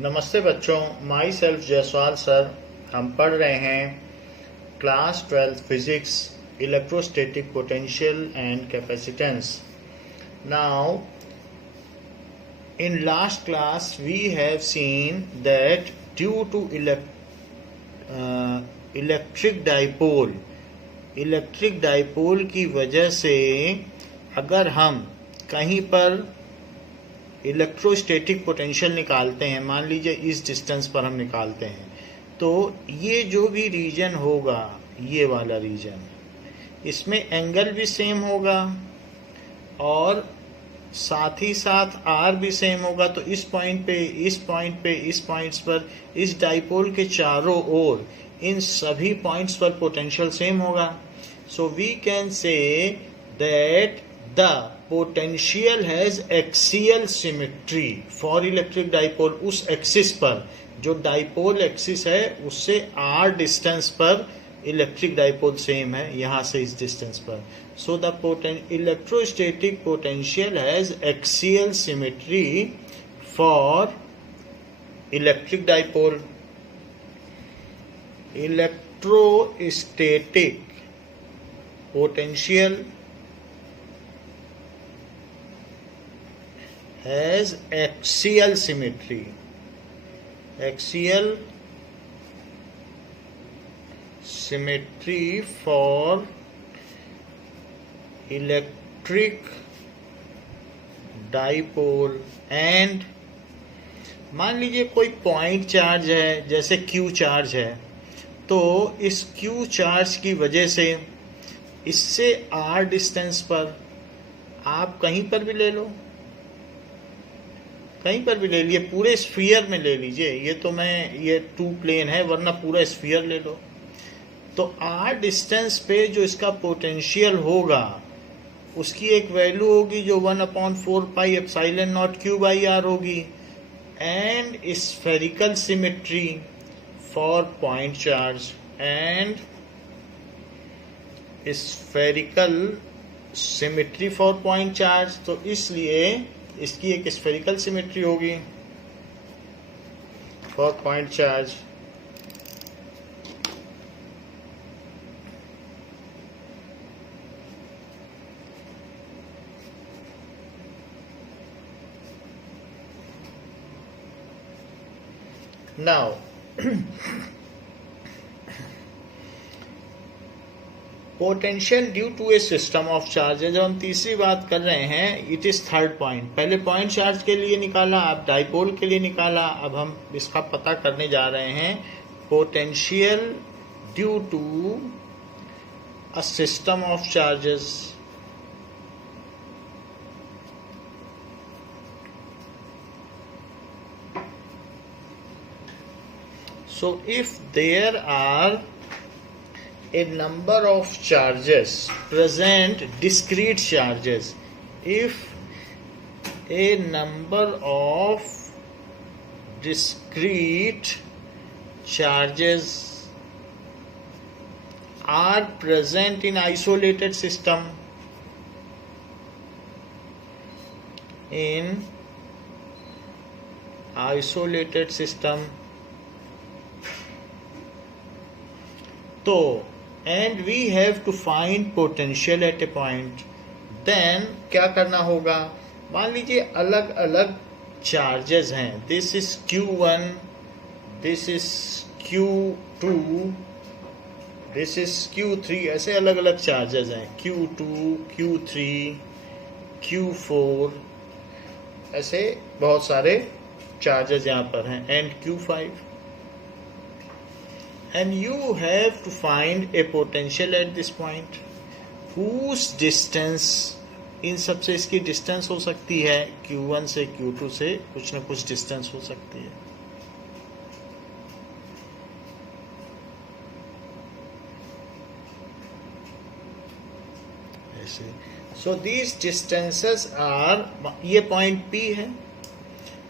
नमस्ते बच्चों, my self Jaiswal sir. हम पढ़ रहे हैं class 12 physics electrostatic potential and capacitance. Now in last class we have seen that due to electric dipole की वजह से अगर हम कहीं पर इलेक्ट्रोस्टैटिक पोटेंशियल निकालते हैं, मान लीजिए इस डिस्टेंस पर हम निकालते हैं, तो ये जो भी रीजन होगा, ये वाला रीजन, इसमें एंगल भी सेम होगा और साथ ही साथ आर भी सेम होगा। तो इस पॉइंट पे, इस पॉइंट पे, इस पॉइंट्स पर, इस डाइपोल के चारों ओर, इन सभी पॉइंट्स पर पोटेंशियल सेम होगा। So we can say that the potential has axial symmetry for electric dipole. उस एक्सिस पर, जो डाइपोल एक्सिस है, उससे आर डिस्टेंस पर इलेक्ट्रिक डाइपोल सेम है, यहां से इस डिस्टेंस पर। So the electrostatic potential has axial symmetry for electric dipole. Electrostatic potential has axial symmetry for electric dipole and मान लीजिए कोई पॉइंट चार्ज है, जैसे क्यू चार्ज है, तो इस क्यू चार्ज की वजह से इससे आर डिस्टेंस पर, आप कहीं पर भी ले लो, कहीं पर भी ले लिए, पूरे स्फीयर में ले लीजिए, ये तो मैं, ये टू प्लेन है, वरना पूरा स्फीयर ले लो, तो आर डिस्टेंस पे जो इसका पोटेंशियल होगा, उसकी एक वैल्यू होगी जो 1/4 epsilon naught q by r होगी। And spherical symmetry for point charge and spherical symmetry for point charge, तो इसलिए इसकी एक स्फेरिकल सिमेट्री होगी for point charge. Now potential due to a system of charge है। जब हम तीसरी बात कर रहे हैं, इट इज थर्ड पॉइंट। पहले पॉइंट चार्ज के लिए निकाला, अब डाइपोल के लिए निकाला, अब हम इसका पता करने जा रहे हैं potential due to a system of charges. So if there are a number of charges present, discrete charges, if a number of discrete charges are present in isolated system, तो and we have to find potential at a point, then क्या करना होगा? मान लीजिए अलग अलग charges हैं, this is Q1, this is Q2, this is Q3, ऐसे अलग अलग चार्जेस हैं, Q2, Q3, Q4, ऐसे बहुत सारे चार्जेस यहाँ पर हैं, and Q5, and you have to find a potential at this point whose distance, इन सबसे इसकी डिस्टेंस हो सकती है, Q1 से Q2 से कुछ न कुछ डिस्टेंस हो सकती है। ऐसे सो दीज डिस्टेंसेस आर, ये पॉइंट P है,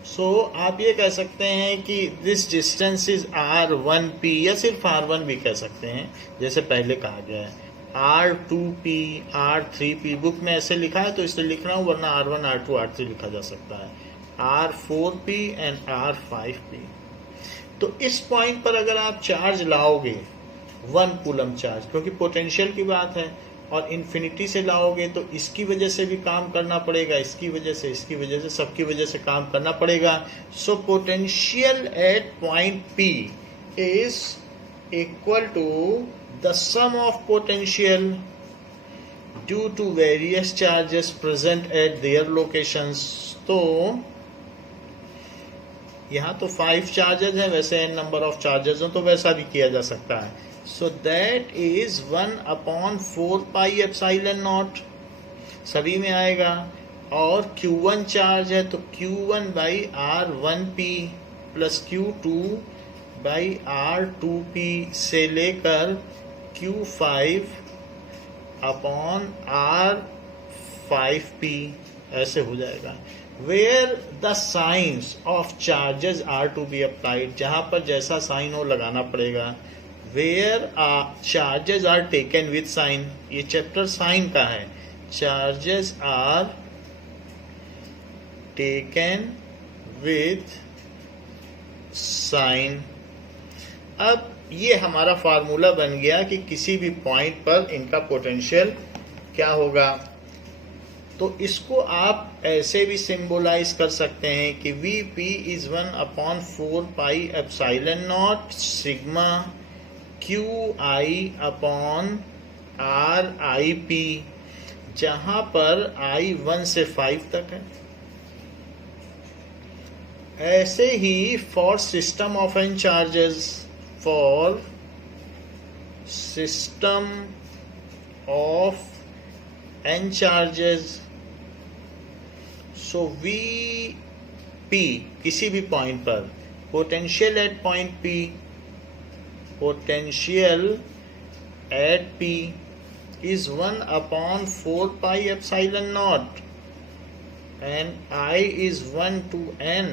सो आप ये कह सकते हैं कि दिस डिस्टेंस इज R1P, या सिर्फ R1 भी कह सकते हैं, जैसे पहले कहा गया है R2P, R3P, बुक में ऐसे लिखा है तो इसलिए लिख रहा हूँ, वरना R1, R2, R3 लिखा जा सकता है। R4p and R5p। तो इस पॉइंट पर अगर आप चार्ज लाओगे 1 कूलम चार्ज, क्योंकि पोटेंशियल की बात है, और इन्फिनिटी से लाओगे तो इसकी वजह से भी काम करना पड़ेगा, इसकी वजह से, इसकी वजह से, सबकी वजह से काम करना पड़ेगा। So potential at point P is equal to the sum of potential due to various charges present at their locations. तो यहाँ तो 5 चार्जेस हैं, वैसे n नंबर ऑफ चार्जेस हो तो वैसा भी किया जा सकता है। So that is 1/4 pi epsilon not, सभी में आएगा। और Q1 चार्ज है तो Q1 by R1p plus Q2 by R2p से लेकर Q5 अपॉन R5p ऐसे हो जाएगा। Where the signs of charges are to be applied, जहाँ पर जैसा साइन हो लगाना पड़ेगा। Where charges are taken with sign, ये चैप्टर साइन का है। Charges are taken with sign। अब ये हमारा फार्मूला बन गया कि किसी भी पॉइंट पर इनका पोटेंशियल क्या होगा। तो इसको आप ऐसे भी सिंबलाइज कर सकते हैं कि Vp is 1/4 pi epsilon not sigma QI upon RIP, जहां पर I 1 से 5 तक है। ऐसे ही for system of n charges, for system of n charges, so Vp किसी भी पॉइंट पर potential at point P, potential at P is 1/4 pi epsilon naught and I is 1 to n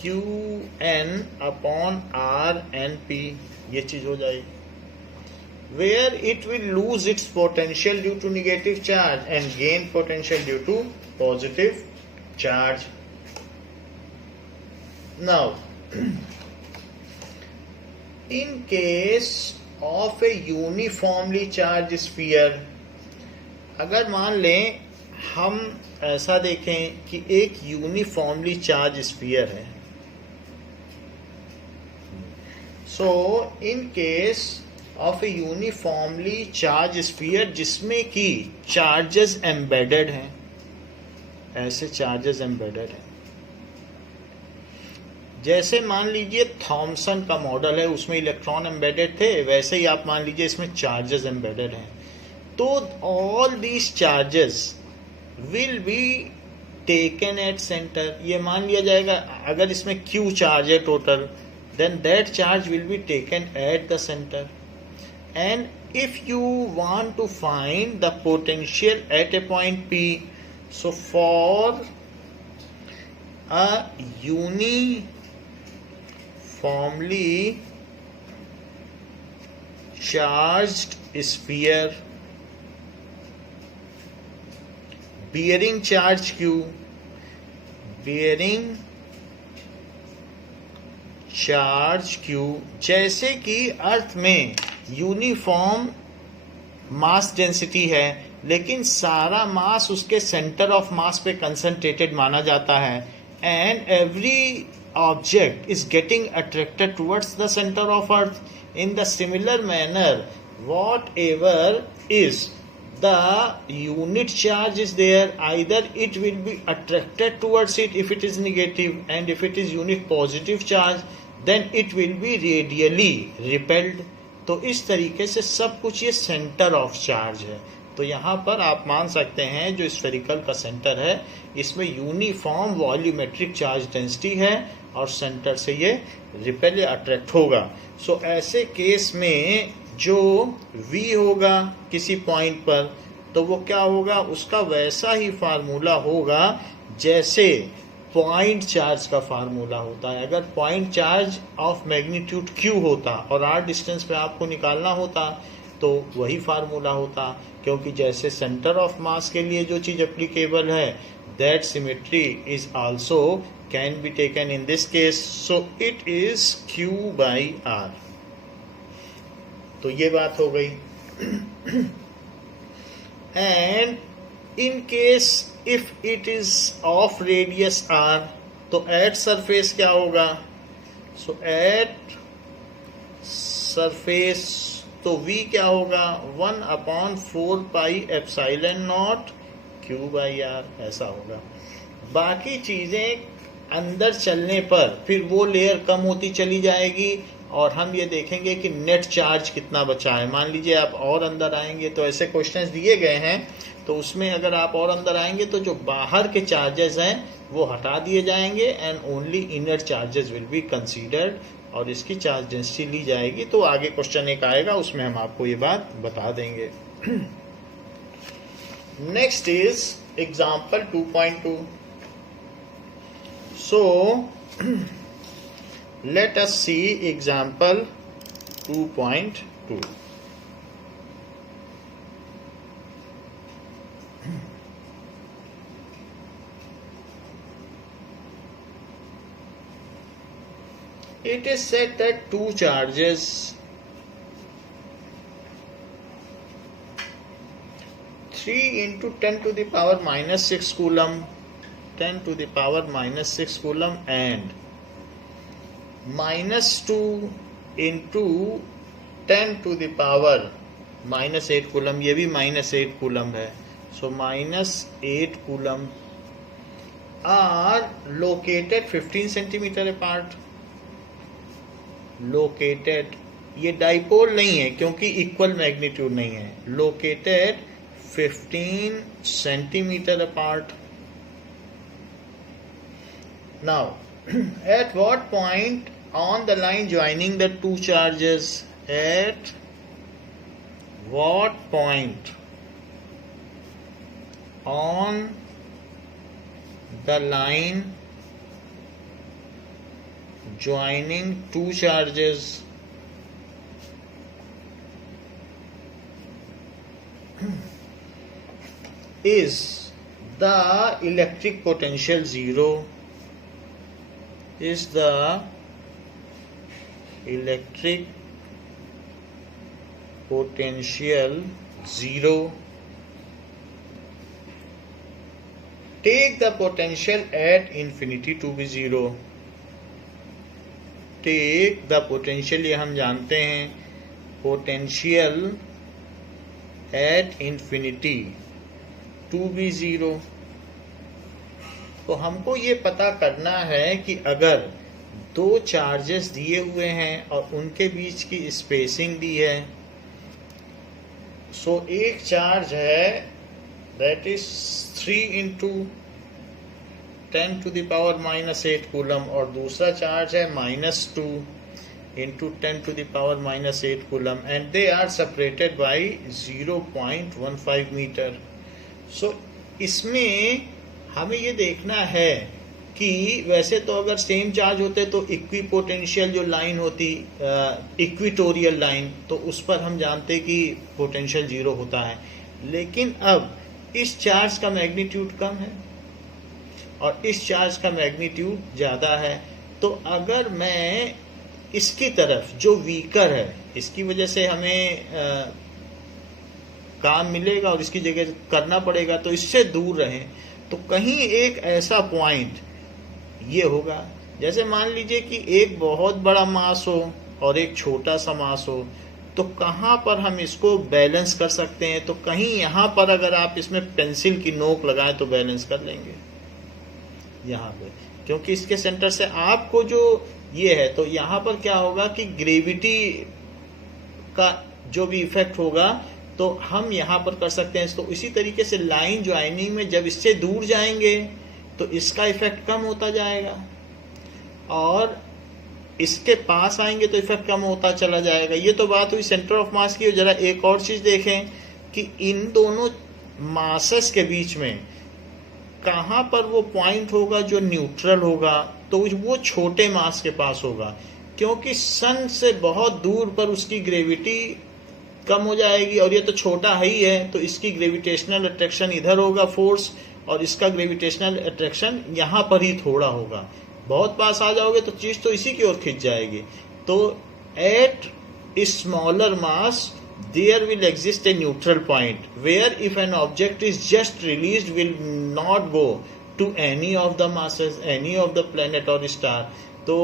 Qn upon RnP, ये चीज हो जाएगी। Where it will lose its potential due to negative charge and gain potential due to positive charge. Now, in case of a uniformly charged sphere, अगर मान लें हम ऐसा देखें कि एक यूनिफॉर्मली चार्ज स्फीयर है, so in case of a uniformly charge sphere जिसमें कि चार्जेस एम्बेडेड हैं, ऐसे चार्जेस एम्बेडेड हैं, जैसे मान लीजिए थॉमसन का मॉडल है, उसमें इलेक्ट्रॉन एम्बेडेड थे, वैसे ही आप मान लीजिए इसमें चार्जेस एम्बेडेड हैं। तो all these charges will be taken at centre. ये मान लिया जाएगा अगर इसमें Q चार्ज है total, then that charge will be taken at the center. And if you want to find the potential at a point P, so for a uniformly charged sphere bearing charge Q, bearing charge Q, जैसे कि अर्थ में uniform mass density है लेकिन सारा मास उसके centre of mass पे concentrated माना जाता है, and every object is getting attracted towards the centre of earth. In the similar manner what ever is the unit charge is there, either it will be attracted towards it if it is negative, and if it is unit positive charge then it will be radially repelled। तो इस तरीके से सब कुछ ये centre of charge है। तो यहाँ पर आप मान सकते हैं जो स्फेरिकल का सेंटर है इसमें यूनिफॉर्म वॉल्यूमेट्रिक चार्ज डेंसिटी है और सेंटर से ये रिपेल या अट्रैक्ट होगा। सो ऐसे केस में जो V होगा किसी पॉइंट पर तो वो क्या होगा, उसका वैसा ही फार्मूला होगा जैसे पॉइंट चार्ज का फार्मूला होता है। अगर point charge of magnitude Q होता और R डिस्टेंस पे आपको निकालना होता तो वही फार्मूला होता, क्योंकि जैसे सेंटर ऑफ मास के लिए जो चीज़ एप्लीकेबल है that symmetry is also can be taken in this case, so it is Q by R. तो ये बात हो गई. And in case if it is of radius R, तो at surface क्या होगा? So at surface तो V क्या होगा? 1/4 pi epsilon not Q by R, ऐसा होगा. बाकी चीजें अंदर चलने पर फिर वो लेयर कम होती चली जाएगी और हम ये देखेंगे कि नेट चार्ज कितना बचा है. मान लीजिए आप और अंदर आएंगे तो ऐसे क्वेश्चंस दिए गए हैं, तो उसमें अगर आप और अंदर आएंगे तो जो बाहर के चार्जेस हैं वो हटा दिए जाएंगे and only inner charges will be considered, और इसकी चार्ज डेंसिटी ली जाएगी. तो आगे क्वेश्चन एक आएगा, उसमें हम आपको ये बात बता देंगे. Next is example 2.2. So let us see example 2.2. It is said that two charges (3 × 10⁻⁶ coulomb, 10 to the power -6 coulomb and -2 into 10 to the power -8 coulomb, ये भी -8 coulomb है, so -8 coulomb are located 15 centimeter apart. Located, ये dipole नहीं है क्योंकि equal magnitude नहीं है. Located 15 centimeter apart. Now, at what point on the line joining the two charges? At what point on the line joining two charges is the electric potential zero? Is the electric potential zero? Take the potential at infinity to be zero. Take the potential, ये हम जानते हैं, potential at infinity to be zero. तो हमको ये पता करना है कि अगर दो चार्जेस दिए हुए हैं और उनके बीच की स्पेसिंग दी है, सो एक चार्ज है that is 3 × 10 to the power -8 coulomb और दूसरा चार्ज है -2 × 10 to the power -8 coulomb and they are separated by 0.15 metre. So इसमें हमें ये देखना है कि वैसे तो अगर सेम चार्ज होते तो इक्वी पोटेंशियल जो लाइन होती, इक्विटोरियल लाइन, तो उस पर हम जानते कि पोटेंशियल जीरो होता है. लेकिन अब इस चार्ज का मैग्नीट्यूड कम है और इस चार्ज का मैग्नीट्यूड ज़्यादा है. तो अगर मैं इसकी तरफ जो वीकर है, इसकी वजह से हमें काम मिलेगा और इसकी जगह करना पड़ेगा, तो इससे दूर रहें. तो कहीं एक ऐसा पॉइंट ये होगा, जैसे मान लीजिए कि एक बहुत बड़ा मास हो और एक छोटा सा मास हो, तो कहाँ पर हम इसको बैलेंस कर सकते हैं? तो कहीं यहाँ पर अगर आप इसमें पेंसिल की नोक लगाएं तो बैलेंस कर लेंगे यहाँ पे, क्योंकि इसके सेंटर से आपको जो ये है, तो यहाँ पर क्या होगा कि ग्रेविटी का जो भी इफेक्ट होगा तो हम यहाँ पर कर सकते हैं. तो इसी तरीके से लाइन ज्वाइनिंग में जब इससे दूर जाएंगे तो इसका इफेक्ट कम होता जाएगा और इसके पास आएंगे तो इफेक्ट कम होता चला जाएगा. ये तो बात हुई सेंटर ऑफ मास की. जरा एक और चीज देखें कि इन दोनों मासेस के बीच में कहाँ पर वो पॉइंट होगा जो न्यूट्रल होगा, तो वो छोटे मास के पास होगा, क्योंकि सन से बहुत दूर पर उसकी ग्रेविटी कम हो जाएगी और ये तो छोटा ही है, तो इसकी ग्रेविटेशनल अट्रैक्शन इधर होगा फोर्स, और इसका ग्रेविटेशनल अट्रैक्शन यहाँ पर ही थोड़ा होगा। बहुत पास आ जाओगे तो चीज़ तो इसी की ओर खिंच जाएगी। तो at smaller mass there will exist a neutral point where if an object is just released will not go to any of the masses, any of the planet or star। तो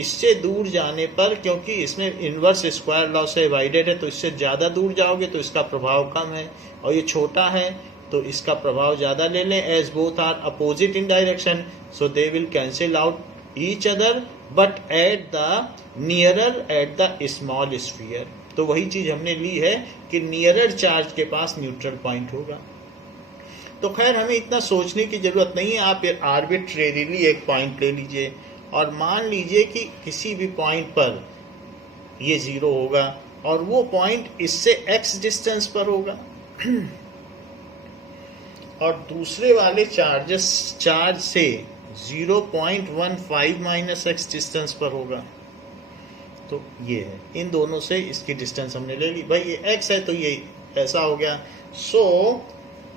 इससे दूर जाने पर, क्योंकि इसमें इनवर्स स्क्वायर लॉ से divided है, तो इससे ज़्यादा दूर जाओगे तो इसका प्रभाव कम है, और ये छोटा है तो इसका प्रभाव ज़्यादा ले लें। As both are opposite in direction so they will cancel out each other but at the nearer at the small sphere. तो वही चीज हमने ली है कि नियरर चार्ज के पास न्यूट्रल पॉइंट होगा। तो खैर हमें इतना सोचने की जरूरत नहीं है। आप आर्बिट्रेरीली एक पॉइंट ले लीजिए और मान लीजिए कि किसी भी पॉइंट पर ये 0 होगा और वो पॉइंट इससे x डिस्टेंस पर होगा और दूसरे वाले चार्ज से 0.15 माइनस x डिस्टेंस पर होगा। तो ये है, इन दोनों से इसकी डिस्टेंस हमने ले ली। भाई ये x है तो ये ऐसा हो गया। So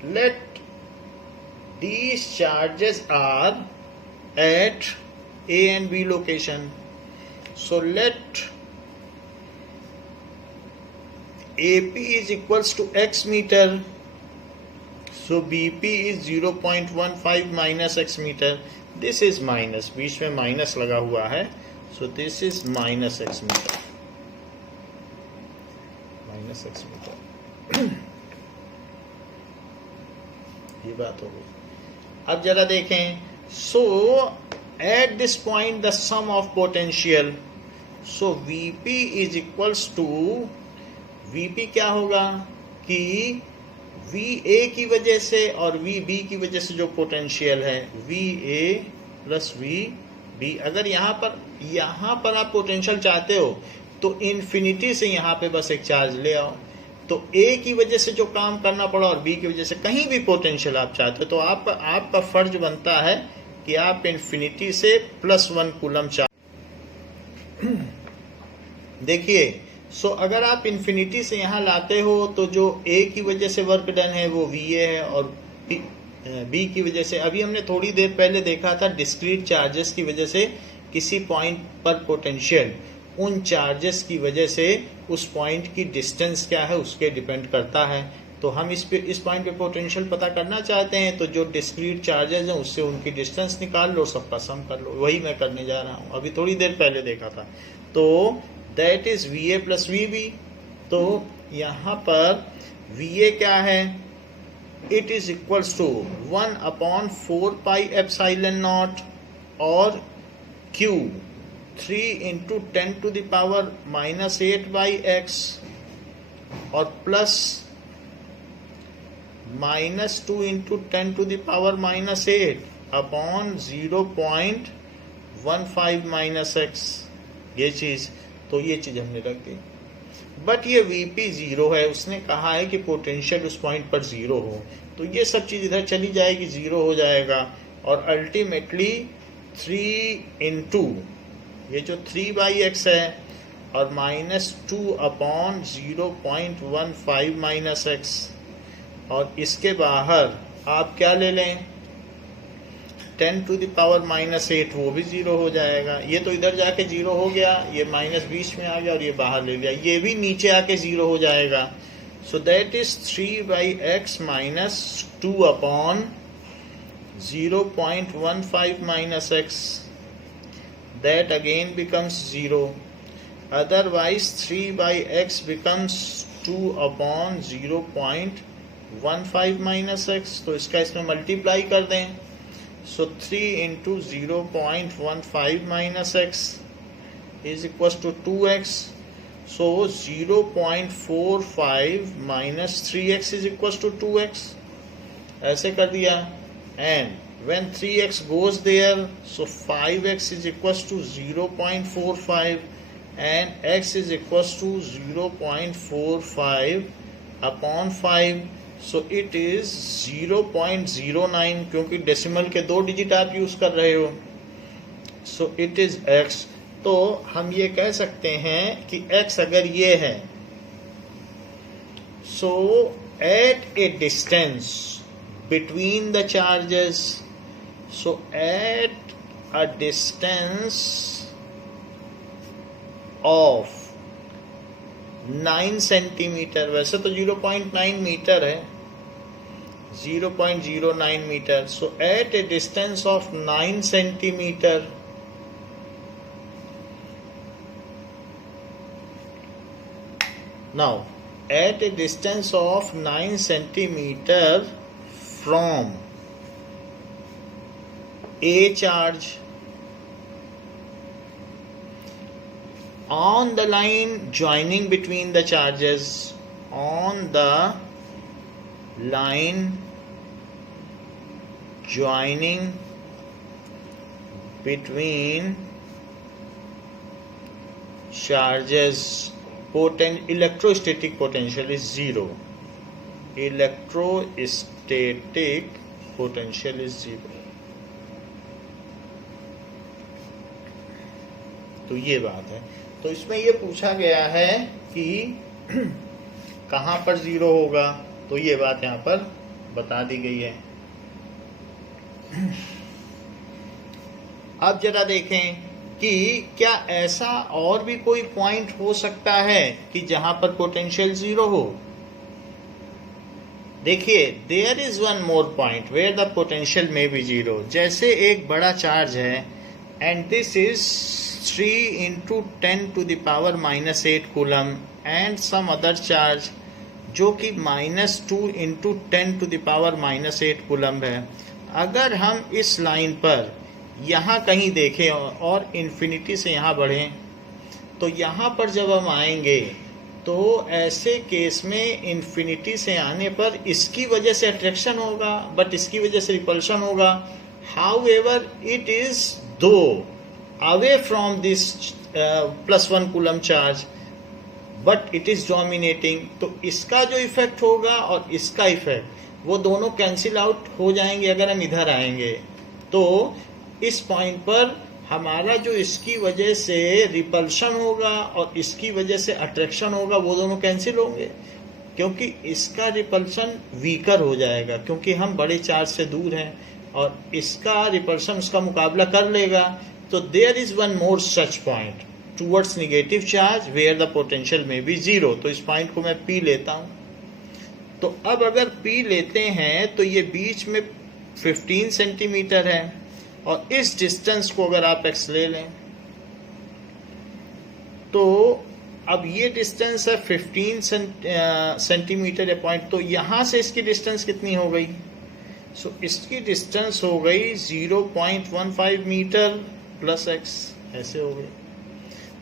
let these charges are at A and B location. So let AP is equals to x meter. So BP is 0.15 minus x meter. This is minus, बीच में माइनस लगा हुआ है। So this is minus x meter. Minus x meter. ये बात हो गई। अब जरा देखें। So at this point the sum of potential. So VP is equals to, VP क्या होगा कि VA की वजह से और VB की वजह से जो पोटेंशियल है VA प्लस VB। अगर यहाँ पर आप पोटेंशियल चाहते हो तो इन्फिनिटी से यहाँ पे बस एक चार्ज ले आओ। तो A की वजह से जो काम करना पड़ा और B की वजह से कहीं भी पोटेंशियल आप चाहते हो तो आपका फर्ज बनता है कि आप इन्फिनिटी से +1 कूलम चार्ज देखिए। सो अगर आप इन्फिनिटी से यहाँ लाते हो तो जो A की वजह से वर्क डन है वो VA है और B की वजह से, अभी हमने थोड़ी देर पहले देखा था डिस्क्रीट चार्जेस की वजह से किसी पॉइंट पर पोटेंशियल उन चार्जेस की वजह से उस पॉइंट की डिस्टेंस क्या है उसके डिपेंड करता है। तो हम इस पॉइंट पे पोटेंशियल पता करना चाहते हैं तो जो डिस्क्रीट चार्जेस हैं उससे उनकी डिस्टेंस निकाल लो, सबका सम कर लो। वही मैं करने जा रहा हूँ, अभी थोड़ी देर पहले देखा था। तो that is VA plus VB। तो यहाँ पर VA क्या है, it is equals to 1/4 pi epsilon naught और Q 3 × 10⁻⁻8 बाई x और प्लस -2 × 10⁻⁻8 अपॉन 0.15 x। ये चीज, तो ये चीज हमने रख दी। बट ये VP 0 है, उसने कहा है कि पोटेंशियल उस पॉइंट पर 0 हो, तो ये सब चीज इधर चली जाएगी, 0 हो जाएगा। और अल्टीमेटली 3 × ये जो 3/x है और -2 अपॉन 0.15 x और इसके बाहर आप क्या ले लें 10⁻⁻8, वो भी 0 हो जाएगा। ये तो इधर जाके 0 हो गया, ये माइनस बीच में आ गया और ये बाहर ले लिया, ये भी नीचे आके 0 हो जाएगा। So that is 3/x minus 2 upon 0.15 x। That again becomes 0. Otherwise 3/x becomes 2 upon 0.15 x। तो इसका इसमें मल्टीप्लाई कर दें। So 3 × 0.15 x is equals to 2x. So 0.45 minus 3x is equals to 2x। ऐसे कर दिया। And when 3x goes there, so 5x is equals to 0.45 and x is equals to 0.45 upon 5। So it is 0.09, क्योंकि decimal के 2 digit आप use कर रहे हो। So it is x। तो हम ये कह सकते हैं कि x अगर ये है, so at a distance between the charges. So at a distance of 9 centimetre, वैसे तो 0.9 मीटर है, 0.09 metre. So at a distance of 9 centimeter, now at a distance of 9 centimeter from a charge on the line joining between the charges, on the line joining between charges, electrostatic potential is 0. Electrostatic potential is 0. तो ये बात है. तो इसमें ये पूछा गया है कि कहाँ पर 0 होगा, तो ये बात यहाँ पर बता दी गई है. अब जरा देखें कि क्या ऐसा और भी कोई पॉइंट हो सकता है कि जहां पर पोटेंशियल 0 हो. देखिए, there is one more point where the potential में बी 0. जैसे एक बड़ा चार्ज है and this is 3 into 10 to the power -8 coulomb and some other charge जो कि -2 into 10 to the power -8 coulomb है. अगर हम इस लाइन पर यहाँ कहीं देखें और इन्फिनिटी से यहाँ बढ़ें, तो यहाँ पर जब हम आएंगे तो ऐसे केस में इन्फिनिटी से आने पर इसकी वजह से अट्रैक्शन होगा बट इसकी वजह से रिपल्शन होगा. हाउएवर इट इज दो away from this +1 coulomb charge but it is dominating. तो इसका जो इफेक्ट होगा और इसका इफेक्ट वो दोनों कैंसिल आउट हो जाएंगे अगर हम इधर आएंगे. तो इस पॉइंट पर हमारा जो इसकी वजह से रिपल्शन होगा और इसकी वजह से अट्रैक्शन होगा वो दोनों कैंसिल होंगे, क्योंकि इसका रिपल्शन वीकर हो जाएगा क्योंकि हम बड़े चार्ज से दूर हैं और इसका रिपल्शन उसका मुकाबला कर लेगा. तो there is one more such point towards negative charge where the potential में बी 0. तो इस पॉइंट को मैं P लेता हूँ. तो अब अगर P लेते हैं तो ये बीच में 15 सेंटीमीटर है और इस डिस्टेंस को अगर आप x ले लें तो अब ये डिस्टेंस है 15 सेंटीमीटर है पॉइंट. तो यहाँ से इसकी डिस्टेंस कितनी हो गई? सो इसकी डिस्टेंस हो गई 0.15 मीटर प्लस x, ऐसे हो गई.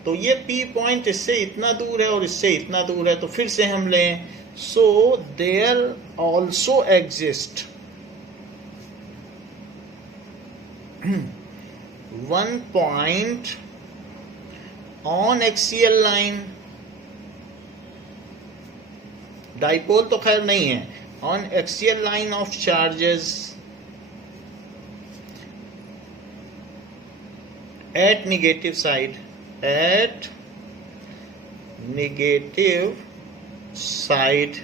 तो ये P पॉइंट इससे इतना दूर है और इससे इतना दूर है. तो फिर से हम लें. So there also exist one point on axial line, dipole तो खैर नहीं है, on axial line of charges at negative side, at negative side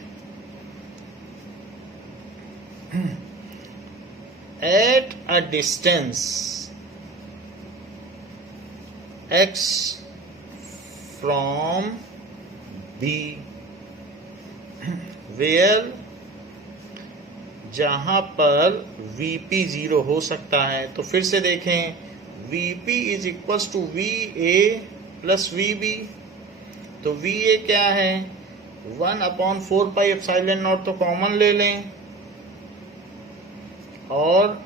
at a distance x from B, where जहां पर VP 0 हो सकता है. तो फिर से देखें, VP is equals to VA plus VB. तो VA क्या है? 1/4πε0 तो कॉमन ले लें और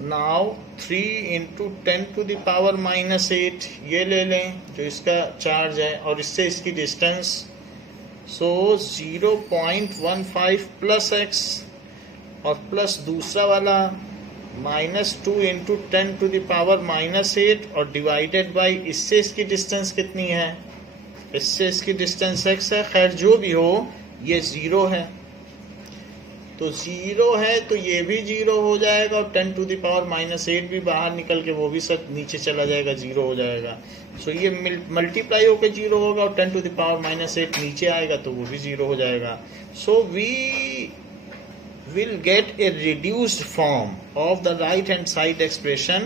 now 3 into 10 to the power -8 ये ले लें जो इसका चार्ज है और इससे इसकी डिस्टेंस. सो 0.15 प्लस x और प्लस दूसरा वाला -2 into 10 to the power -8 और डिवाइडेड बाई इससे इसकी डिस्टेंस कितनी है? इससे इसकी डिस्टेंस x है. खैर जो भी हो ये 0 है. तो 0 है तो ये भी 0 हो जाएगा और 10 to the power -8 भी बाहर निकल के वो भी सब नीचे चला जाएगा, 0 हो जाएगा. सो ये मल्टीप्लाई होकर 0 होगा और 10 to the power -8 नीचे आएगा तो वो भी 0 हो जाएगा. सो V will get a reduced form of the right hand side expression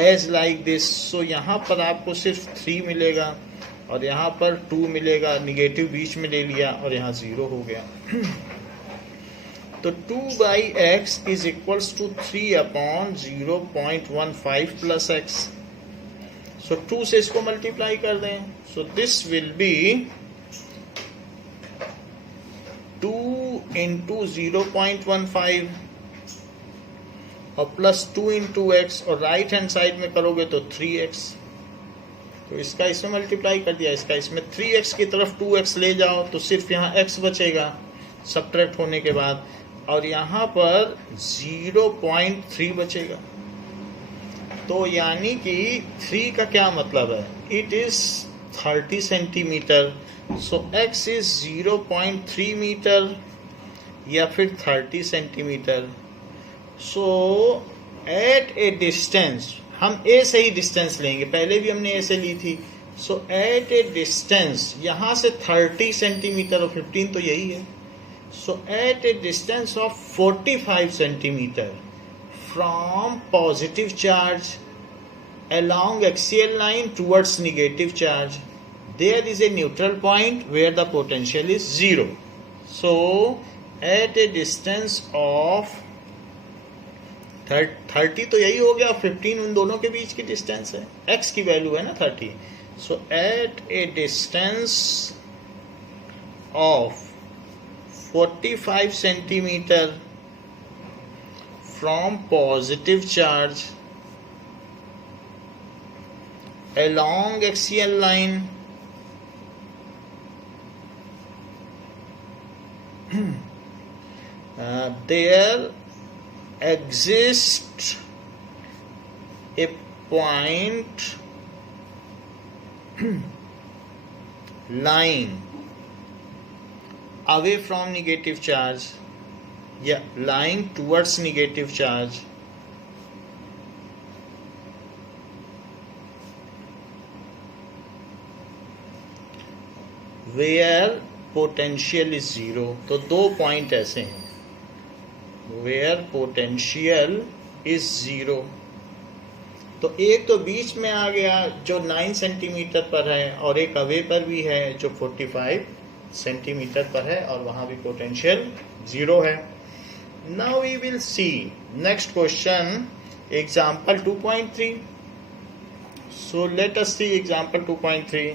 as like this. So यहाँ पर आपको सिर्फ 3 मिलेगा और यहाँ पर 2 मिलेगा, निगेटिव बीच में ले लिया और यहाँ 0 हो गया। तो 2/x is equals to 3/0.15 plus x. So 2 से इसको मल्टीप्लाई कर दें। So this will be 2 into 0.15 और प्लस 2 into x और राइट हैंड साइड में करोगे तो 3x। तो इसका इसमें मल्टीप्लाई कर दिया, इसका इसमें 3x की तरफ 2x ले जाओ तो सिर्फ यहाँ x बचेगा सब्ट्रैक्ट होने के बाद, और यहाँ पर 0.3 बचेगा। तो यानी कि 3 का क्या मतलब है, it is 30 centimetre. So x is 0.3 metre या फिर 30 centimetre. So at a distance, हम a से ही डिस्टेंस लेंगे, पहले भी हमने a से ली थी। सो एट ए डिस्टेंस, यहाँ से 30 सेंटीमीटर और 15 तो यही है। So at a distance of 45 centimeter from positive charge along axial line towards negative charge, there is a neutral point where the potential is 0. So at a distance of 30 तो यही हो गया, 15 उन दोनों के बीच की डिस्टेंस है, x की वैल्यू है ना 30। So at a distance of 45 centimeter from positive charge along axial line there exists a point lying away from negative charge, lying towards negative charge, where potential is 0. तो 2 point ऐसे हैं where potential is 0। तो एक तो बीच में आ गया जो 9 centimetre पर है, और एक अवे पर भी है जो 45 सेंटीमीटर पर है, और वहां भी पोटेंशियल 0 है। Now we will see next question, example 2.3। So let us see example 2.3।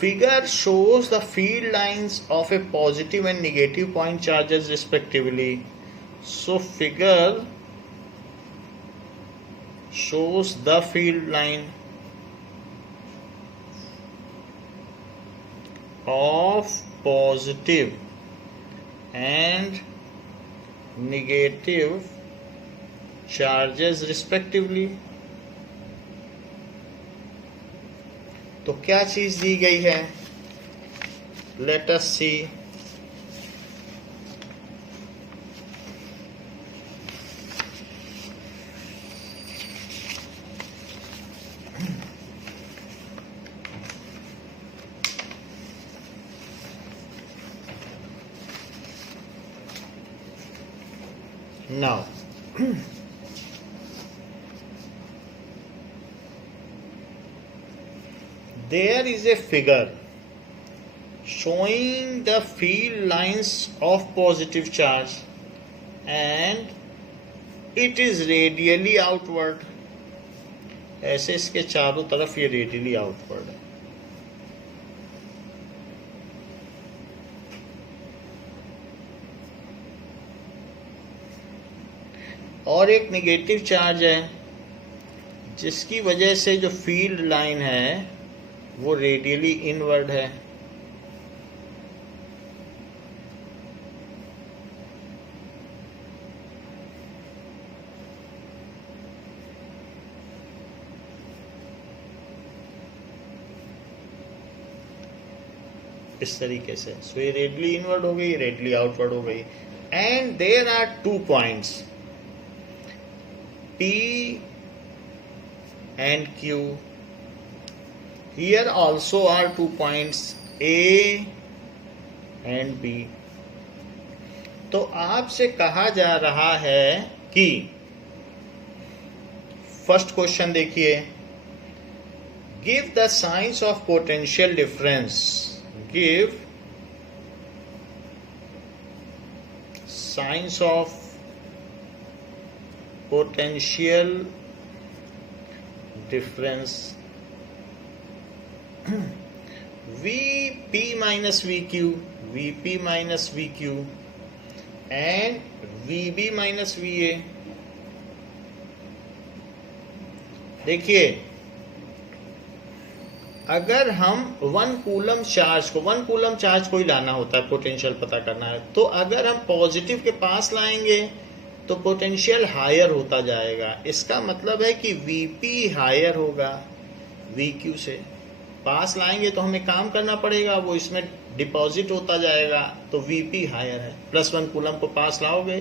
Figure shows the field lines of a positive and negative point charges respectively. So figure shows the field line of positive and negative charges respectively। तो क्या चीज दी गई है, let us see. Now there is a figure showing the field lines of positive charge and it is radially outward। ऐसे इसके चारों तरफ ये रेडियली आउटवर्ड है। और एक निगेटिव चार्ज है जिसकी वजह से जो फील्ड लाइन है वो रेडियली इनवर्ड है। इस तरीके से सो ये रेडियली इनवर्ड हो गई, रेडियली आउटवर्ड हो गई। And there are 2 points P and Q। Here also are 2 points A and B. तो आपसे कहा जा रहा है कि फर्स्ट क्वेश्चन देखिए, give the science of potential difference. Give science of potential difference Vp minus Vq, Vp minus Vq and Vb minus Va। देखिए, अगर हम 1 कूलम चार्ज को ही लाना होता है, पोटेंशियल पता करना है, तो अगर हम पॉजिटिव के पास लाएंगे तो पोटेंशियल हायर होता जाएगा। इसका मतलब है कि Vp हायर होगा Vq से। पास लाएंगे तो हमें काम करना पड़ेगा, वो इसमें डिपॉजिट होता जाएगा, तो Vp हायर है। +1 कूलम को पास लाओगे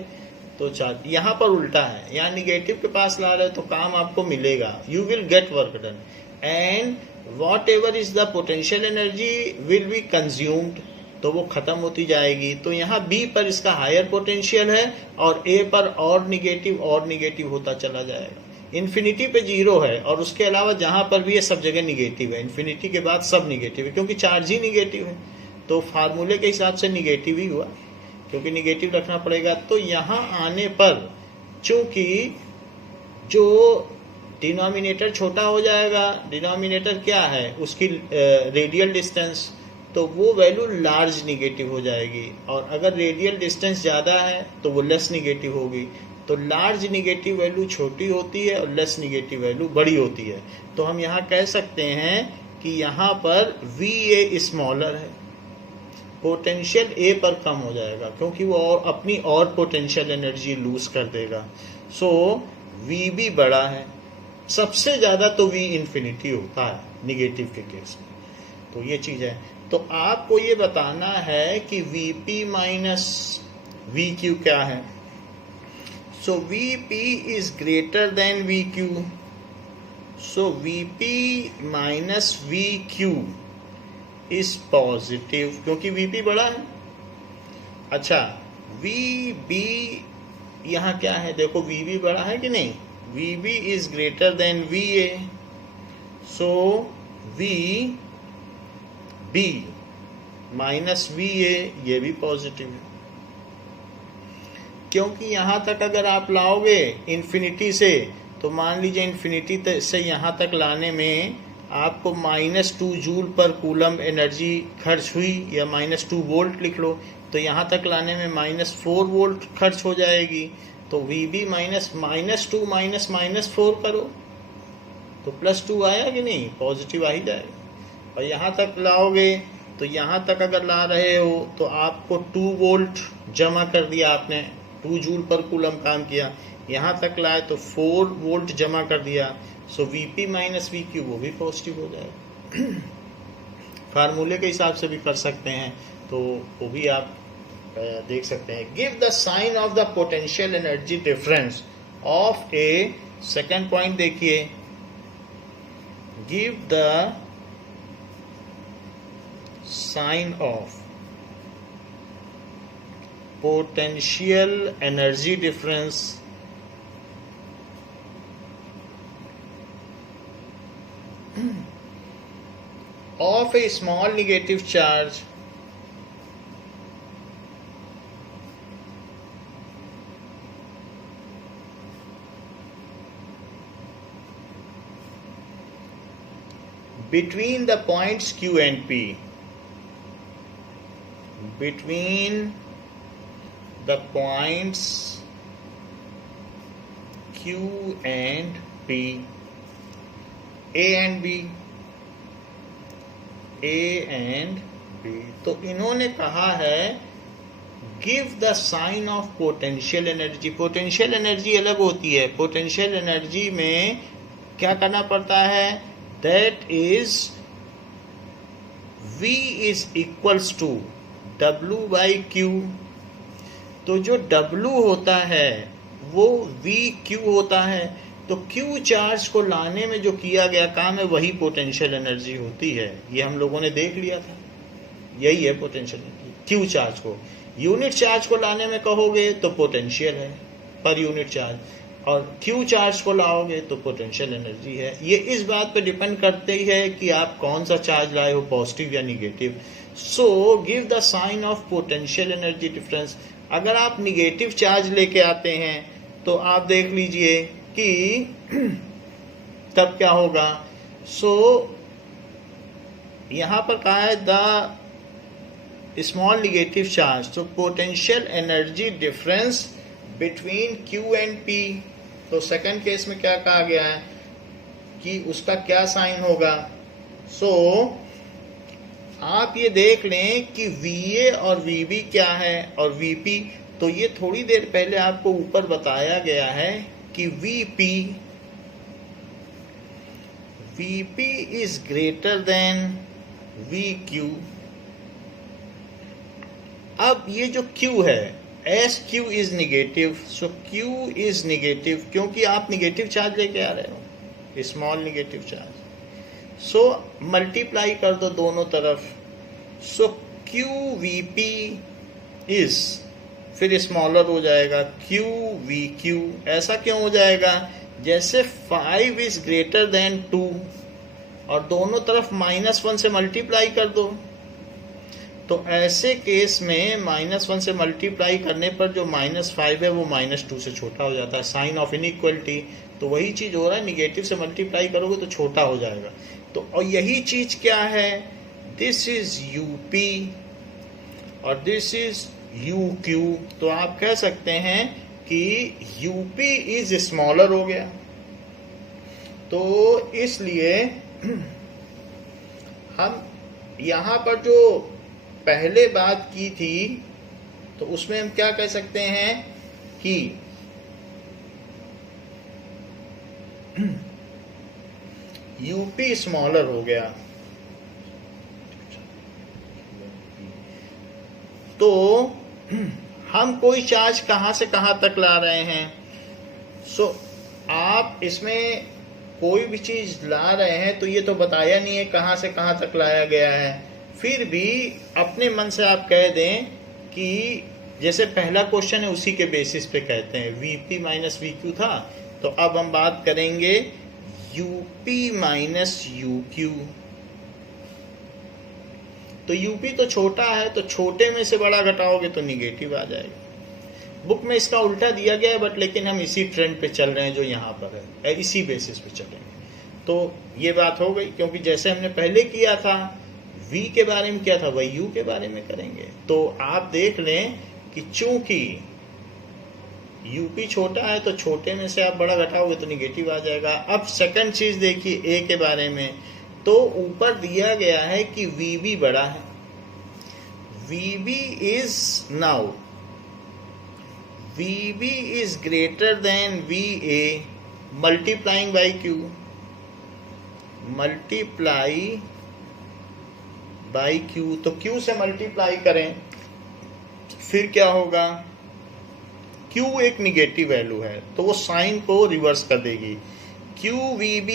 तो चार्ज, यहाँ पर उल्टा है, यहाँ निगेटिव के पास ला रहे तो काम आपको मिलेगा, you will get work done, and what ever is the potential energy will be consumed, तो वो खत्म होती जाएगी। तो यहाँ B पर इसका हायर पोटेंशियल है और A पर और निगेटिव होता चला जाएगा। इन्फिनिटी पे 0 है और उसके अलावा जहां पर भी है सब जगह निगेटिव है। इन्फिनिटी के बाद सब निगेटिव है क्योंकि चार्ज ही निगेटिव है, तो फार्मूले के हिसाब से निगेटिव ही हुआ, क्योंकि निगेटिव रखना पड़ेगा। तो यहाँ आने पर चूंकि जो डिनोमिनेटर छोटा हो जाएगा, डिनोमिनेटर क्या है उसकी रेडियल डिस्टेंस, तो वो वैल्यू लार्ज निगेटिव हो जाएगी, और अगर रेडियल डिस्टेंस ज़्यादा है तो वो लेस निगेटिव होगी। तो लार्ज निगेटिव वैल्यू छोटी होती है और लेस निगेटिव वैल्यू बड़ी होती है। तो हम यहाँ कह सकते हैं कि यहाँ पर Va स्मॉलर है, पोटेंशियल A पर कम हो जाएगा क्योंकि वो अपनी और पोटेंशियल एनर्जी लूज कर देगा। सो Vb बड़ा है, सबसे ज़्यादा तो V इन्फिनिटी होता है निगेटिव के केस में। तो ये चीज़ है। तो आपको ये बताना है कि Vp माइनस Vq क्या है। So Vp is greater than Vq. So Vp minus Vq is positive क्योंकि Vp बड़ा है। अच्छा, Vb यहाँ क्या है, देखो Vb बड़ा है कि नहीं, Vb is greater than Va. So Vb minus Va ये भी पॉजिटिव है, क्योंकि यहाँ तक अगर आप लाओगे इन्फिनिटी से, तो मान लीजिए इन्फिनिटी से यहाँ तक लाने में आपको -2 जूल पर कूलम एनर्जी खर्च हुई, या -2 वोल्ट लिख लो, तो यहाँ तक लाने में -4 वोल्ट खर्च हो जाएगी। तो Vb -2 -4 करो तो +2 आया कि नहीं, पॉजिटिव आ ही जाएगा। और यहाँ तक लाओगे तो यहाँ तक अगर ला रहे हो तो आपको 2 वोल्ट जमा कर दिया आपने, 2 जूल पर कूलम काम किया, यहाँ तक लाए तो 4 वोल्ट जमा कर दिया। सो Vp माइनस Vq वो भी पॉजिटिव हो जाएगा। फार्मूले के हिसाब से भी कर सकते हैं, तो वो भी आप देख सकते हैं। Give the sign of the potential energy difference of A, second point देखिए, give the sign of potential energy difference of a small negative charge between the points Q and P. Between the points Q and P, A and B, A and B। तो इन्होंने कहा है give the sign of potential energy. Potential energy अलग होती है, potential energy में क्या करना पड़ता है, that is V is equals to W/Q। तो जो W होता है वो VQ होता है, तो Q चार्ज को लाने में जो किया गया काम है वही पोटेंशियल एनर्जी होती है। ये हम लोगों ने देख लिया था, यही है पोटेंशियल एनर्जी। क्यू चार्ज को। यूनिट चार्ज को लाने में कहोगे तो पोटेंशियल है पर यूनिट चार्ज, और क्यू चार्ज को लाओगे तो पोटेंशियल एनर्जी है। ये इस बात पे डिपेंड करते ही है कि आप कौन सा चार्ज लाए हो, पॉजिटिव या निगेटिव। So give the sign of potential energy difference. अगर आप निगेटिव चार्ज लेके आते हैं तो आप देख लीजिए कि तब क्या होगा। सो यहां पर कहा है द स्मॉल नेगेटिव चार्ज, तो potential energy difference between Q and P। तो सेकंड केस में क्या कहा गया है कि उसका क्या साइन होगा। सो आप ये देख लें कि VA और VB क्या है और VP, तो ये थोड़ी देर पहले आपको ऊपर बताया गया है कि VP is greater than VQ। अब ये जो Q है, SQ is negative, so Q is negative क्योंकि आप निगेटिव चार्ज लेके आ रहे हो, small negative charge. So multiply कर दो दोनों तरफ। सो QVP इज, फिर स्मॉलर हो जाएगा QVQ। ऐसा क्यों हो जाएगा, जैसे 5 इज ग्रेटर देन 2 और दोनों तरफ -1 से मल्टीप्लाई कर दो, तो ऐसे केस में -1 से मल्टीप्लाई करने पर जो -5 है वो -2 से छोटा हो जाता है, साइन ऑफ इनइक्वलिटी। तो वही चीज हो रहा है, निगेटिव से मल्टीप्लाई करोगे तो छोटा हो जाएगा। तो और यही चीज क्या है, दिस इज UP और दिस इज UQ। तो आप कह सकते हैं कि UP इज स्मॉलर हो गया। तो इसलिए हम यहां पर जो पहले बात की थी तो उसमें हम क्या कह सकते हैं कि UP स्मॉलर हो गया। तो हम कोई चार्ज कहां से कहां तक ला रहे हैं। सो आप इसमें कोई भी चीज ला रहे हैं तो ये तो बताया नहीं है कहां से कहां तक लाया गया है, फिर भी अपने मन से आप कह दें कि जैसे पहला क्वेश्चन है उसी के बेसिस पे कहते हैं, VP माइनस VQ था, तो अब हम बात करेंगे UP माइनस UQ। तो UP तो छोटा है, तो छोटे में से बड़ा घटाओगे तो निगेटिव आ जाएगा। बुक में इसका उल्टा दिया गया है, बट लेकिन हम इसी ट्रेंड पे चल रहे हैं जो यहाँ पर है, इसी बेसिस पे चलेंगे। तो ये बात हो गई, क्योंकि जैसे हमने पहले किया था V के बारे में किया था वही U के बारे में करेंगे। तो आप देख लें कि चूंकि UP छोटा है तो छोटे में से आप बड़ा घटाओगे तो निगेटिव आ जाएगा। अब सेकंड चीज देखिए A के बारे में, तो ऊपर दिया गया है कि VB बड़ा है। VB is greater than VA multiplying by Q, multiply by Q। तो Q से मल्टीप्लाई करें फिर क्या होगा, Q एक निगेटिव वैल्यू है तो वो साइन को रिवर्स कर देगी। QVB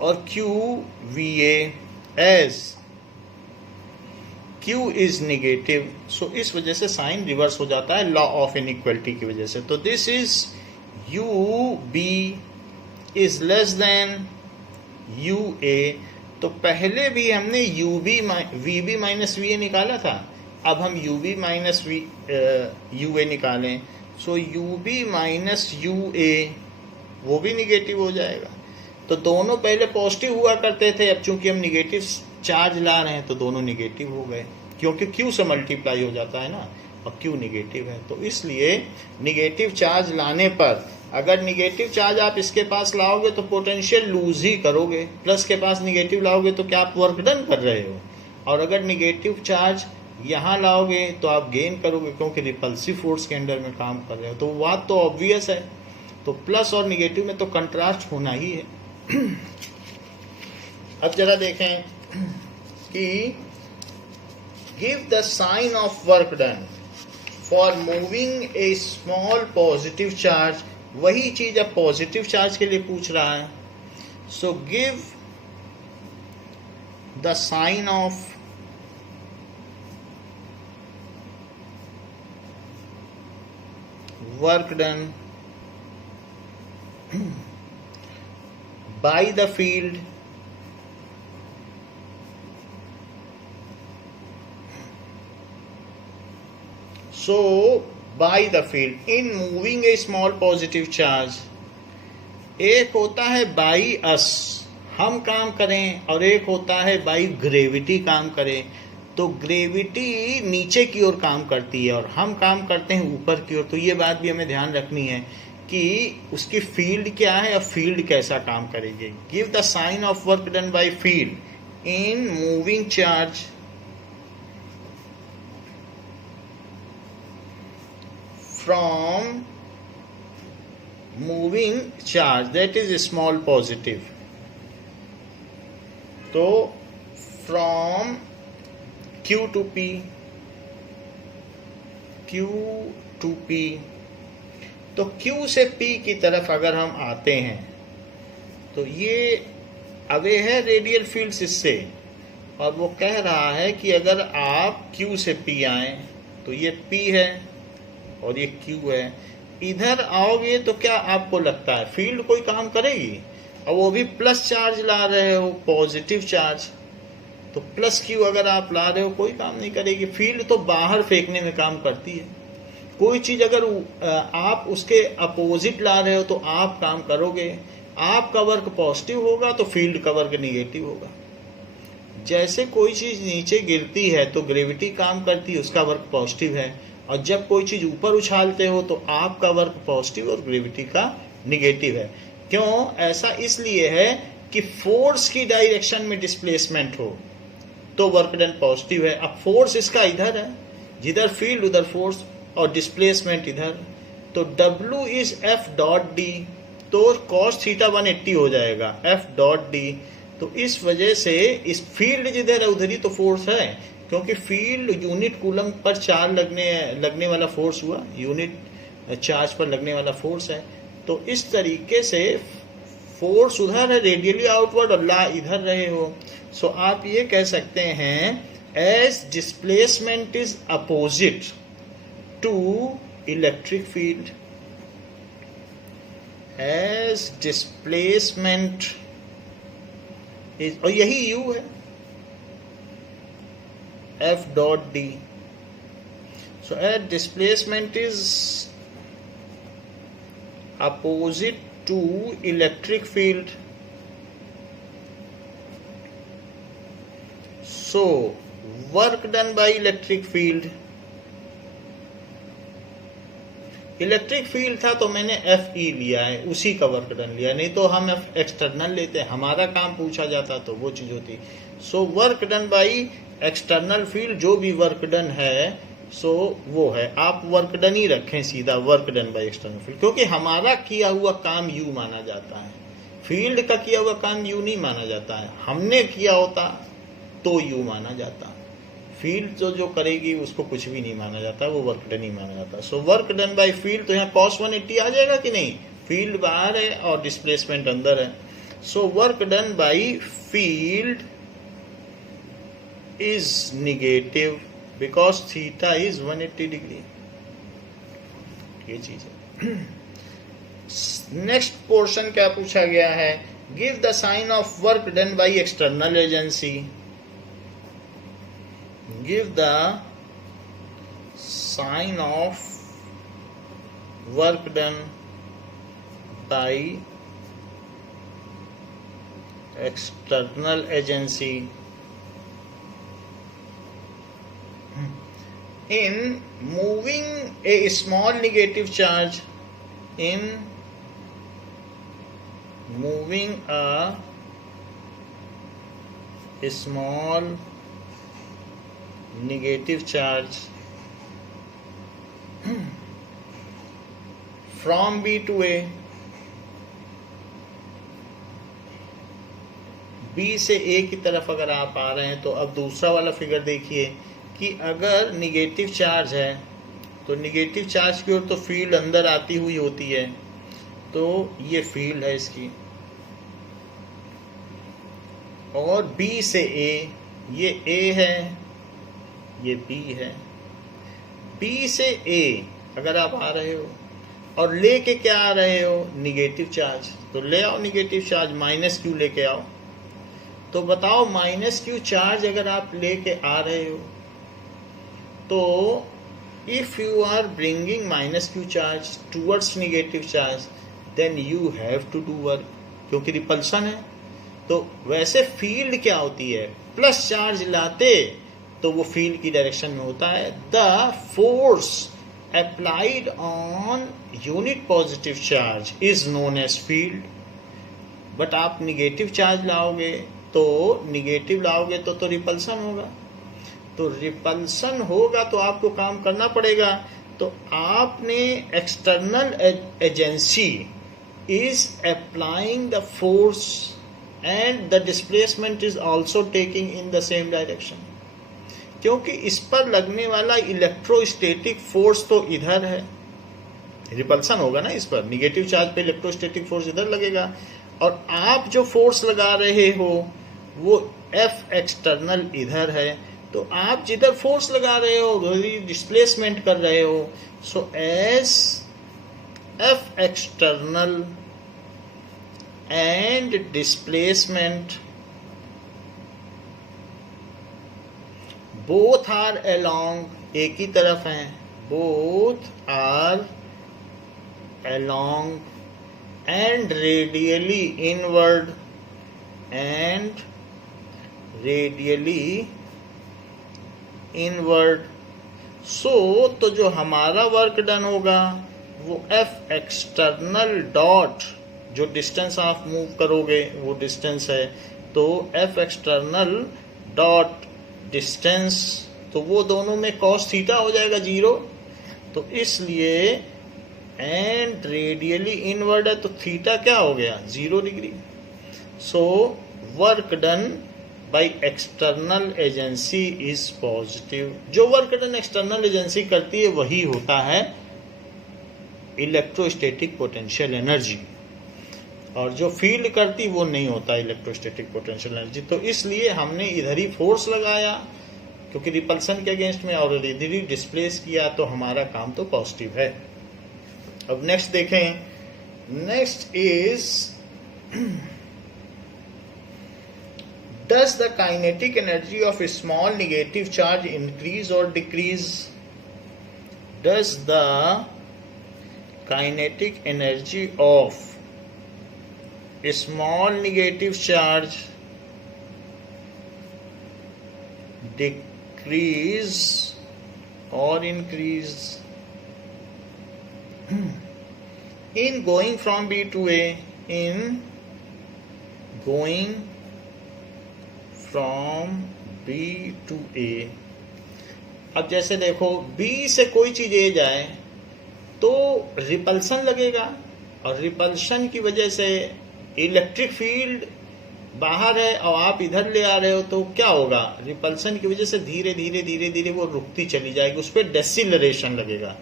और QVA as Q is negative, so इस वजह से साइन रिवर्स हो जाता है, लॉ ऑफ इनइक्वलिटी की वजह से। तो this is UB is less than UA। तो पहले भी हमने VB माइनस VA निकाला था, अब हम UB माइनस UA निकालें, सो UB माइनस UA वो भी निगेटिव हो जाएगा। तो दोनों पहले पॉजिटिव हुआ करते थे, अब चूंकि हम निगेटिव चार्ज ला रहे हैं तो दोनों निगेटिव हो गए, क्योंकि Q से मल्टीप्लाई हो जाता है ना, और Q निगेटिव है। तो इसलिए निगेटिव चार्ज लाने पर, अगर निगेटिव चार्ज आप इसके पास लाओगे तो पोटेंशियल लूज ही करोगे, प्लस के पास निगेटिव लाओगे तो क्या आप वर्क डन कर रहे हो, और अगर निगेटिव चार्ज यहाँ लाओगे तो आप गेन करोगे, क्योंकि रिपल्सिव फोर्स के अंडर में काम कर रहे हो। तो बात तो ऑब्वियस है। तो प्लस और निगेटिव में तो कंट्रास्ट होना ही है। अब जरा देखें कि give the sign of work done for moving a small positive charge. वही चीज अब पॉजिटिव चार्ज के लिए पूछ रहा है। So give the sign of work done by the field so by the field in moving a small positive charge। एक होता है by us, हम काम करें, और एक होता है by gravity काम करें। तो ग्रेविटी नीचे की ओर काम करती है और हम काम करते हैं ऊपर की ओर। तो ये बात भी हमें ध्यान रखनी है कि उसकी फील्ड क्या है और फील्ड कैसा काम करेगी। Give the sign of work done by field in moving charge from moving charge that is small positive. तो from Q to P, Q to P, तो Q से P की तरफ अगर हम आते हैं तो ये अवे है रेडियल फील्ड्स इससे, और वो कह रहा है कि अगर आप Q से P आए तो ये P है और ये Q है। इधर आओगे तो क्या आपको लगता है फील्ड कोई काम करेगी? और वो भी प्लस चार्ज ला रहे हो, पॉजिटिव चार्ज, तो प्लस क्यू अगर आप ला रहे हो कोई काम नहीं करेगी। फील्ड तो बाहर फेंकने में काम करती है। कोई चीज अगर आप उसके अपोजिट ला रहे हो तो आप काम करोगे। आपका वर्क पॉजिटिव होगा तो फील्ड का वर्क निगेटिव होगा। जैसे कोई चीज नीचे गिरती है तो ग्रेविटी काम करती है, उसका वर्क पॉजिटिव है, और जब कोई चीज ऊपर उछालते हो तो आपका वर्क पॉजिटिव और ग्रेविटी का निगेटिव है। क्यों ऐसा? इसलिए है कि फोर्स की डायरेक्शन में डिस्प्लेसमेंट हो तो वर्क डन पॉजिटिव है। अब फोर्स इसका इधर है, जिधर फील्ड उधर फोर्स, और डिस्प्लेसमेंट इधर, तो W is F dot D, तो cos थीटा 180 हो जाएगा F डॉट डी। तो इस वजह से इस फील्ड जिधर है उधर ही तो फोर्स है, क्योंकि field unit coulomb per charge लगने वाला फोर्स हुआ, यूनिट चार्ज पर लगने वाला फोर्स है। तो इस तरीके से फोर्स उधर है रेडियली आउटवर्ड और ला इधर रहे हो। सो आप ये कह सकते हैं as displacement is opposite to electric field, as displacement is, और यही U है F dot D. So as displacement is opposite to electric field, so work done by electric field, electric field था तो मैंने FE लिया है, उसी का वर्क डन लिया, नहीं तो हम एक्सटर्नल लेते, हमारा काम पूछा जाता तो वो चीज होती। सो work done by external field, जो भी वर्क डन है सो वो है, आप वर्क डन ही रखें सीधा, work done by external field, क्योंकि हमारा किया हुआ काम U माना जाता है, फील्ड का किया हुआ काम U नहीं माना जाता है। हमने किया होता तो U माना जाता, फील्ड जो करेगी उसको कुछ भी नहीं माना जाता, वो वर्क डन ही माना जाता। सो वर्क डन बाय फील्ड, तो यहाँ cos 180 आ जाएगा कि नहीं, फील्ड बाहर है और डिस्प्लेसमेंट अंदर है। So work done by field is negative because theta is 180 degree. ये चीज है। नेक्स्ट पोर्शन क्या पूछा गया है? Give the sign of work done by external agency. Give the sign of work done by external agency in moving a small negative charge, in moving a small negative charge from B to A, B से A की तरफ अगर आप आ रहे हैं तो अब दूसरा वाला फिगर देखिए कि अगर निगेटिव चार्ज है तो निगेटिव चार्ज की ओर तो फील्ड अंदर आती हुई होती है, तो ये फील्ड है इसकी, और B से A, ये A है ये B है, B से A अगर आप आ रहे हो और लेके क्या आ रहे हो, निगेटिव चार्ज, तो ले आओ निगेटिव चार्ज, माइनस क्यू लेके आओ। तो बताओ माइनस क्यू चार्ज अगर आप लेके आ रहे हो तो if you are bringing minus Q charge towards negative charge then you have to do work, क्योंकि रिपल्सन है। तो वैसे फील्ड क्या होती है, प्लस चार्ज लाते तो वो फील्ड की डायरेक्शन में होता है। The force applied on unit positive charge is known as field. But आप निगेटिव चार्ज लाओगे तो निगेटिव लाओगे तो रिपल्सन होगा। तो रिपल्सन होगा तो आपको काम करना पड़ेगा। तो आपने external agency is applying the force and the displacement is also taking in the same direction, क्योंकि इस पर लगने वाला इलेक्ट्रोस्टैटिक फोर्स तो इधर है, रिपल्सन होगा ना इस पर, निगेटिव चार्ज पे इलेक्ट्रोस्टैटिक फोर्स इधर लगेगा, और आप जो फोर्स लगा रहे हो वो एफ एक्सटर्नल इधर है। तो आप जिधर फोर्स लगा रहे हो डिस्प्लेसमेंट कर रहे हो, so as F external and displacement both are along, एक ही तरफ हैं, both are along and radially inward and radially inward। so तो जो हमारा वर्क डन होगा वो एफ एक्सटर्नल डॉट, जो डिस्टेंस आप मूव करोगे वो डिस्टेंस है, तो एफ एक्सटर्नल डॉट डिस्टेंस, तो वो दोनों में कॉस थीटा हो जाएगा 0। तो इसलिए एंड रेडियली इनवर्ड है तो थीटा क्या हो गया 0 degree. So work done by external agency is positive. जो वर्क डन एक्सटर्नल एजेंसी करती है वही होता है इलेक्ट्रोस्टैटिक पोटेंशियल एनर्जी, और जो फील्ड करती वो नहीं होता इलेक्ट्रोस्टैटिक पोटेंशियल एनर्जी। तो इसलिए हमने इधर ही फोर्स लगाया क्योंकि रिपल्सन के अगेंस्ट में, और इधर ही डिस्प्लेस किया, तो हमारा काम तो पॉजिटिव है। अब नेक्स्ट देखें, next is does the kinetic energy of a small negative charge increase और decrease. Does the kinetic energy of a small negative charge decrease और increase in going from B to A, in going from B to A। अब जैसे देखो B से कोई चीज A जाए तो रिपल्सन लगेगा, और रिपल्सन की वजह से इलेक्ट्रिक फील्ड बाहर है और आप इधर ले आ रहे हो, तो क्या होगा, रिपल्सन की वजह से धीरे धीरे धीरे धीरे वो रुकती चली जाएगी, उस पर डेसिलरेशन लगेगा।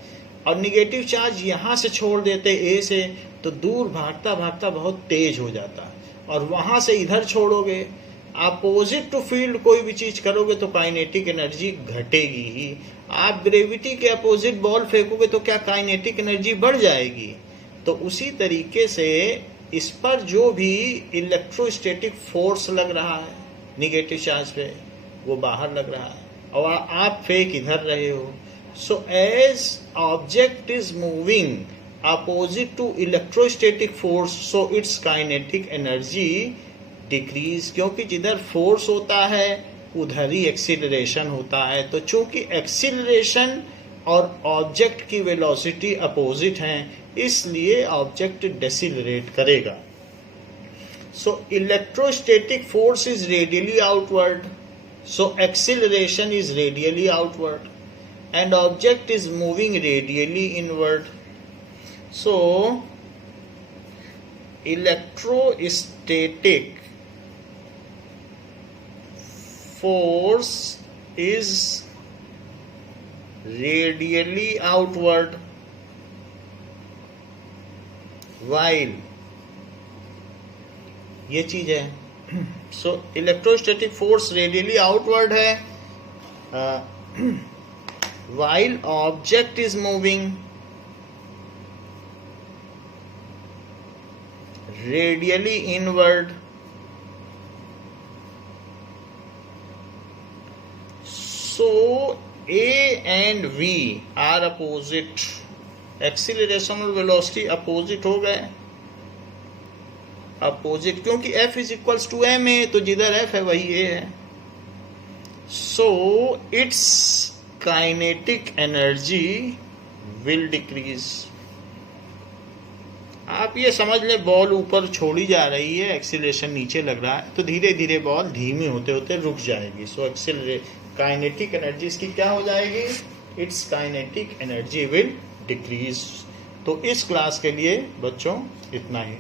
और निगेटिव चार्ज यहाँ से छोड़ देते ए से तो दूर भागता भागता बहुत तेज हो जाता, और वहाँ से इधर छोड़ोगे, अपोजिट टू फील्ड कोई भी चीज करोगे तो काइनेटिक एनर्जी घटेगी ही। आप ग्रेविटी के अपोजिट बॉल फेंकोगे तो क्या काइनेटिक एनर्जी बढ़ जाएगी। तो उसी तरीके से इस पर जो भी इलेक्ट्रोस्टैटिक फोर्स लग रहा है निगेटिव चार्ज पे वो बाहर लग रहा है, और आप फेंक इधर रहे हो। So as object is moving opposite to electrostatic force, so its kinetic energy decrease, क्योंकि जिधर फोर्स होता है उधर ही एक्सीलरेशन होता है। तो चूंकि एक्सीलरेशन और ऑब्जेक्ट की वेलोसिटी अपोजिट हैं, इसलिए ऑब्जेक्ट डेसिलरेट करेगा। सो electrostatic force is radially outward, so acceleration is radially outward, and object is moving radially inward. So electrostatic force is radially outward while ये चीज है। So electrostatic force radially outward है while object is moving radially inward, so A and V are opposite, acceleration और velocity opposite हो गए, opposite, क्योंकि F is equals to M A, तो जिधर F है वही A है। So its kinetic energy will decrease. आप ये समझ ले, बॉल ऊपर छोड़ी जा रही है, एक्सीलरेशन नीचे लग रहा है, तो धीरे धीरे बॉल धीमी होते होते रुक जाएगी। सो काइनेटिक एनर्जी इसकी क्या हो जाएगी? It's kinetic energy will decrease. तो इस क्लास के लिए बच्चों इतना ही।